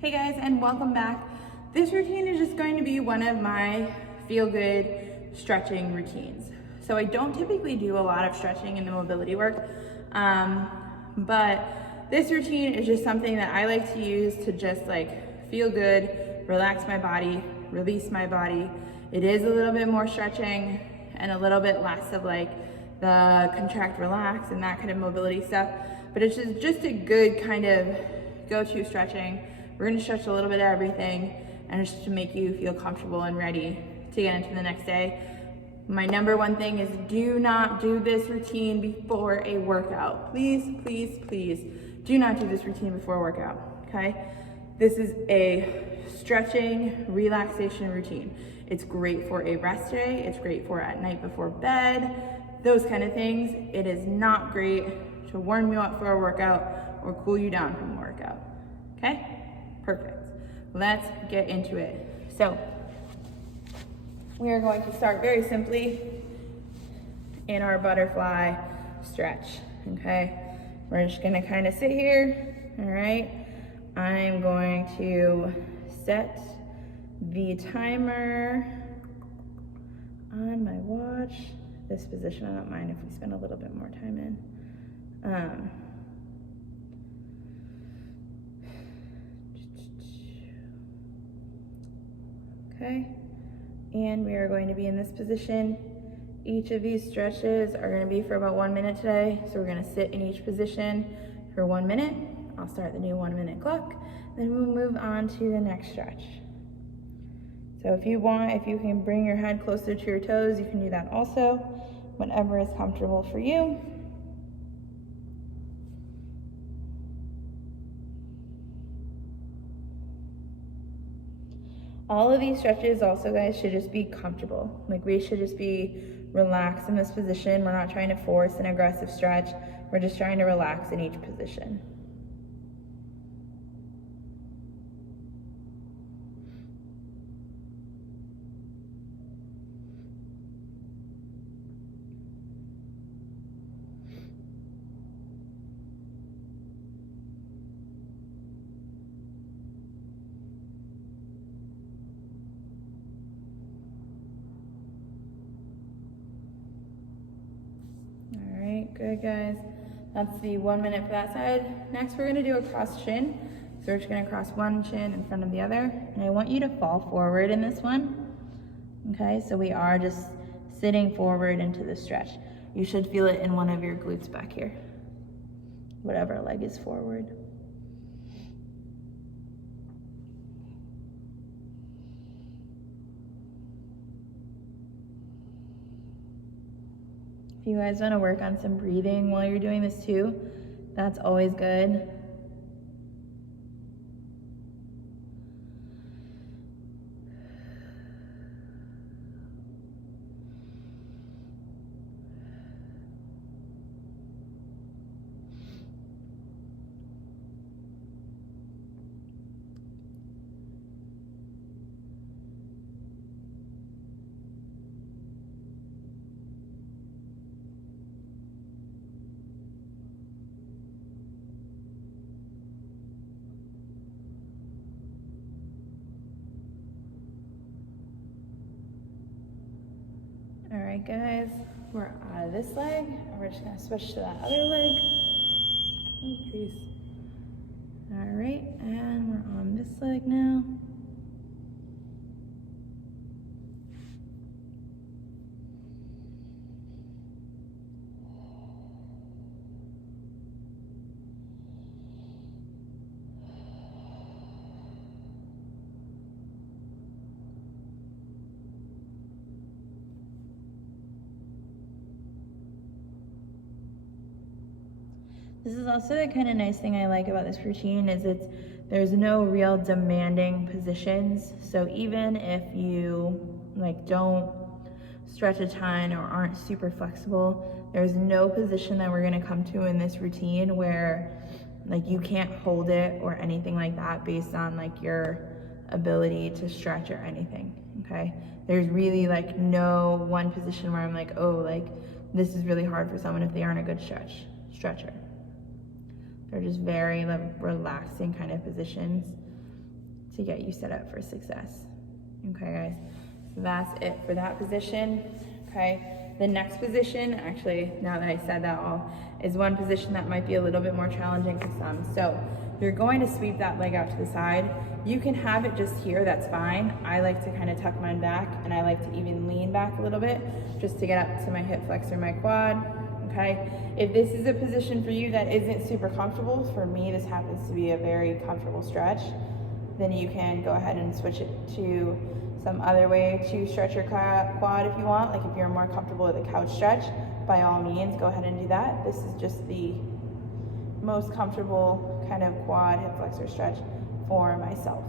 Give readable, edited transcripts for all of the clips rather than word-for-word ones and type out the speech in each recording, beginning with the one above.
Hey guys, and welcome back. This routine is just going to be one of my feel-good stretching routines. So I don't typically do a lot of stretching in the mobility work, but this routine is just something that I like to use to just like feel good, relax my body, release my body. It is a little bit more stretching and a little bit less of like the contract, relax, and that kind of mobility stuff, but it's just a good kind of go-to stretching. We're gonna stretch a little bit of everything and just to make you feel comfortable and ready to get into the next day. My number one thing is do not do this routine before a workout. Please, please, please do not do this routine before a workout, okay? This is a stretching, relaxation routine. It's great for a rest day. It's great for at night before bed, those kind of things. It is not great to warm you up for a workout or cool you down from a workout, okay? Perfect. Let's get into it. So we are going to start very simply in our butterfly stretch, okay? We're just gonna kind of sit here, all right? I'm going to set the timer on my watch. This position, I don't mind if we spend a little bit more time in. Okay, and we are going to be in this position. Each of these stretches are going to be for about 1 minute today. So we're going to sit in each position for 1 minute. I'll start the new 1 minute clock. Then we'll move on to the next stretch. So if you can bring your head closer to your toes, you can do that also, whatever is comfortable for you. All of these stretches also, guys, should just be comfortable. Like we should just be relaxed in this position. We're not trying to force an aggressive stretch. We're just trying to relax in each position. Good, guys. That's the 1 minute for that side. Next, we're gonna do a cross chin. So we're just gonna cross one chin in front of the other. And I want you to fall forward in this one. Okay, so we are just sitting forward into the stretch. You should feel it in one of your glutes back here. Whatever leg is forward. If you guys want to work on some breathing while you're doing this too, that's always good. All right, guys, we're out of this leg, and we're just gonna switch to that other leg. Oh, geez. All right, and we're on this leg now. This is also the kind of nice thing I like about this routine is there's no real demanding positions. So even if you like don't stretch a ton or aren't super flexible, there's no position that we're gonna come to in this routine where like you can't hold it or anything like that based on like your ability to stretch or anything, okay? There's really like no one position where I'm like, oh, like this is really hard for someone if they aren't a good stretcher. They're just very relaxing kind of positions. to get you set up for success. Okay, guys, so that's it for that position. Okay, the next position, actually, now that I said that all, is one position that might be a little bit more challenging for some. So you're going to sweep that leg out to the side. You can have it just here, that's fine. I like to kind of tuck mine back, and I like to even lean back a little bit just to get up to my hip flexor, my quad. Okay, if this is a position for you that isn't super comfortable, for me this happens to be a very comfortable stretch, then you can go ahead and switch it to some other way to stretch your quad if you want. Like if you're more comfortable with a couch stretch, by all means, go ahead and do that. This is just the most comfortable kind of quad hip flexor stretch for myself.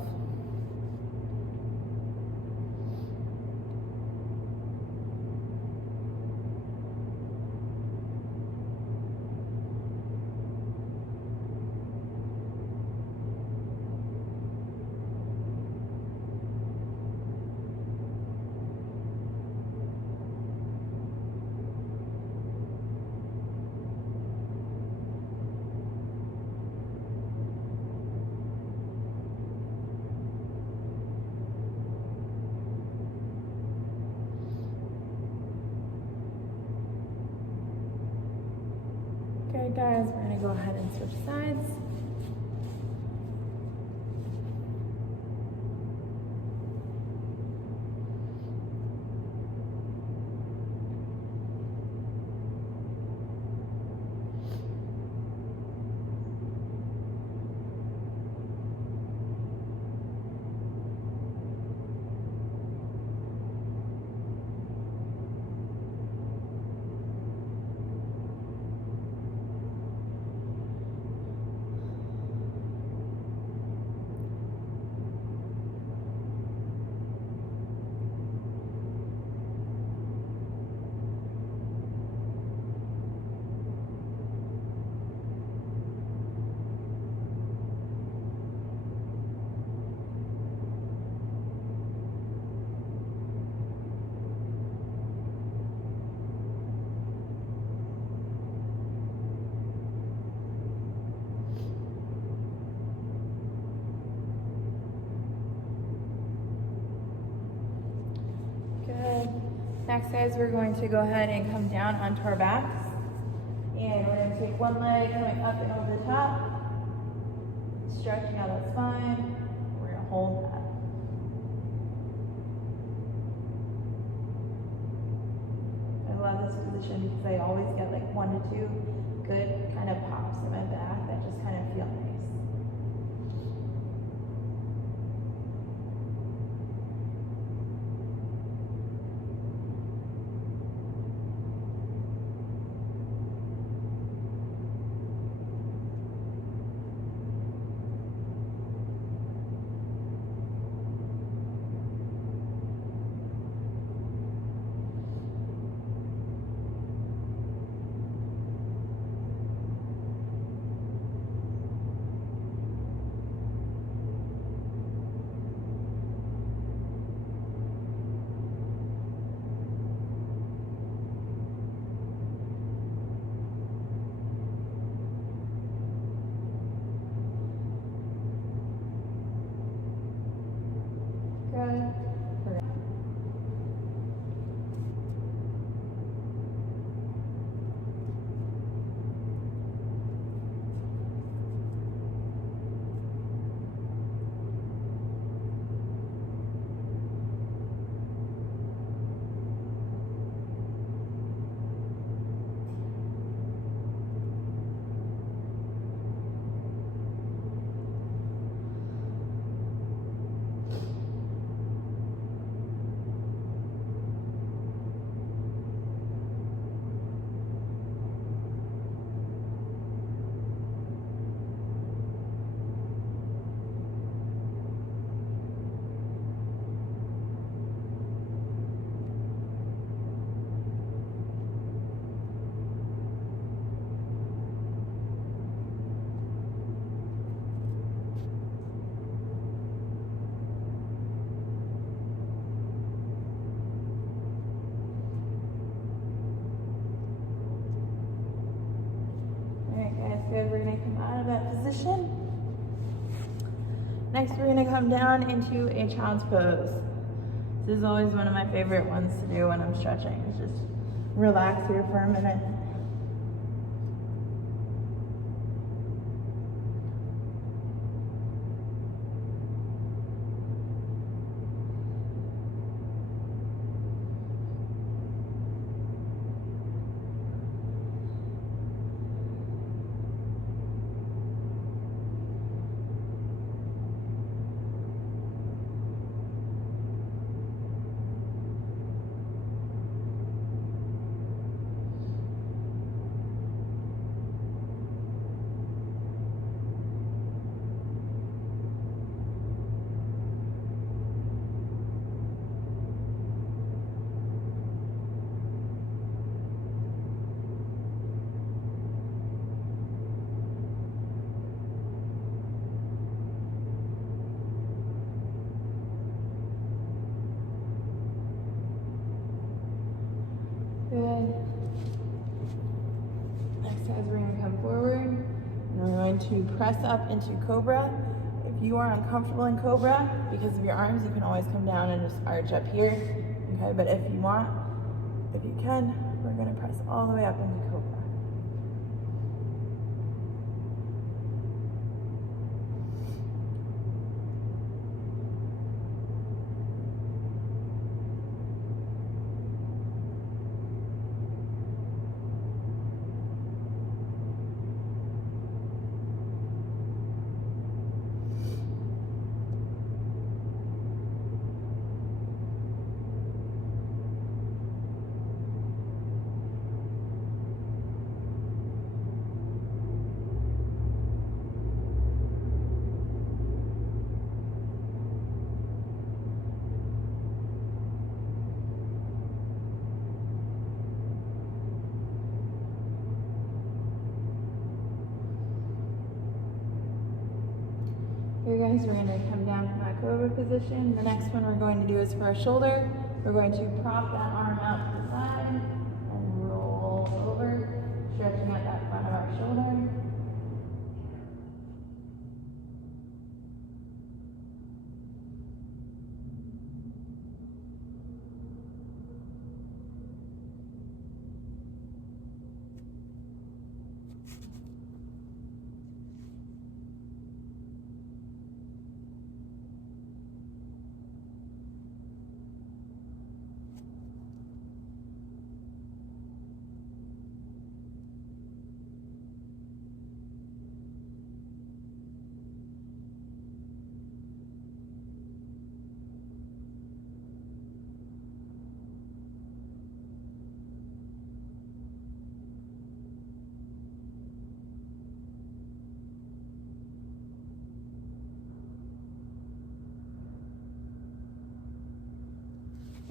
Okay guys, we're gonna go ahead and switch sides. Next, guys, we're going to go ahead and come down onto our backs. And we're going to take one leg coming up and over the top. Stretching out that spine. We're going to hold that. I love this position because I always get like 1 to 2 good kind of pops in my back that just kind of feel nice. Good, we're gonna come out of that position. Next, we're gonna come down into a child's pose. This is always one of my favorite ones to do when I'm stretching. It's just relax here for a minute. Good. Next, we're going to come forward and we're going to press up into Cobra. If you are uncomfortable in Cobra because of your arms, you can always come down and just arch up here. Okay, but if you want, if you can, we're going to press all the way up into Cobra. Okay guys, we're going to come down from that Cobra position. The next one we're going to do is for our shoulder. We're going to prop that arm out to the side and roll over, stretching out that front of our shoulder.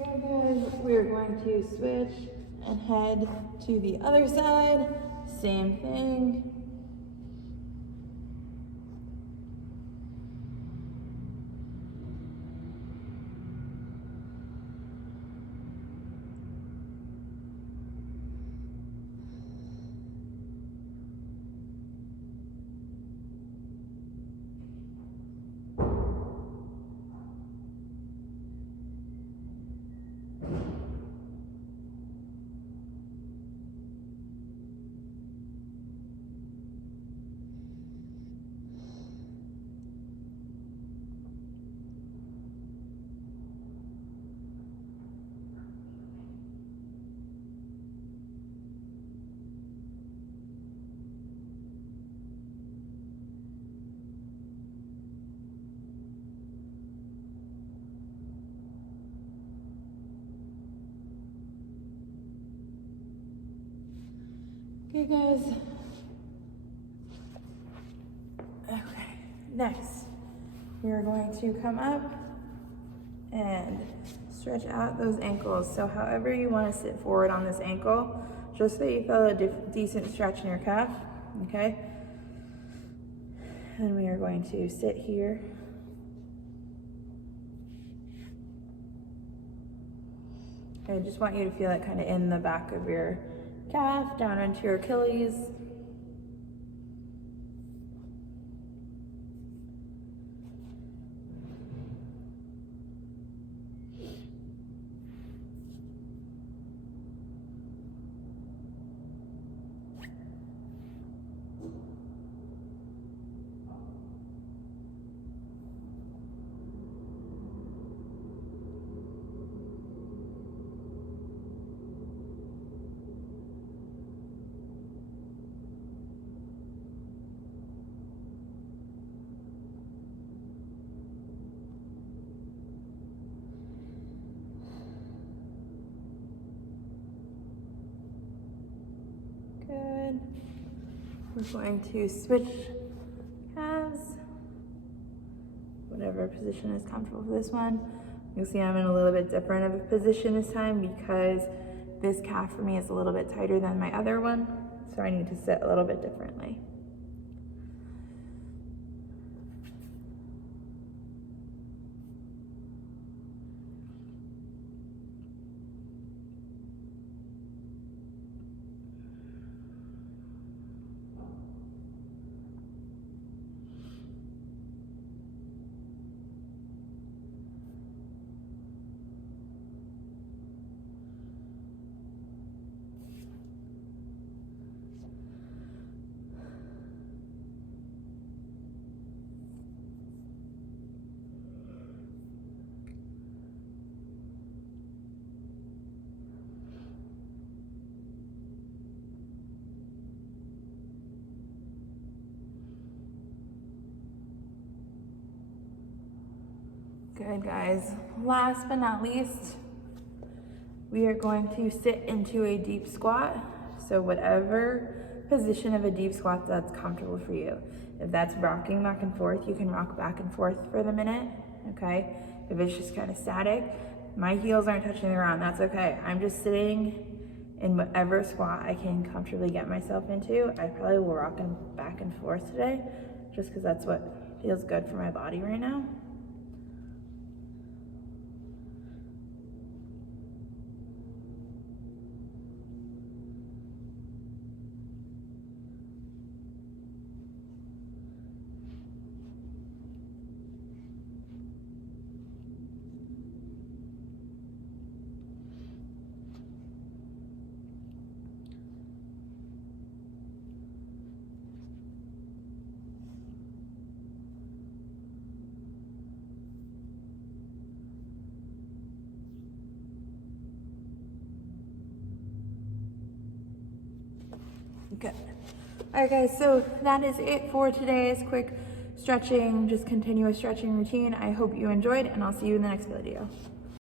Okay guys, we're going to switch and head to the other side. Same thing. Okay guys, okay, next we are going to come up and stretch out those ankles. So however you want to sit forward on this ankle, just so you feel a decent stretch in your calf, okay? And we are going to sit here. I just want you to feel it kind of in the back of your calf, down into your Achilles. We're going to switch calves, whatever position is comfortable for this one. You'll see I'm in a little bit different of a position this time because this calf for me is a little bit tighter than my other one, so I need to sit a little bit differently. Good, guys. Last but not least, we are going to sit into a deep squat. So whatever position of a deep squat that's comfortable for you. If that's rocking back and forth, you can rock back and forth for the minute, okay? If it's just kind of static, my heels aren't touching the ground, that's okay. I'm just sitting in whatever squat I can comfortably get myself into. I probably will rock back and forth today, just because that's what feels good for my body right now. Good. All right, guys, so that is it for today's quick stretching, just continuous stretching routine. I hope you enjoyed, and I'll see you in the next video.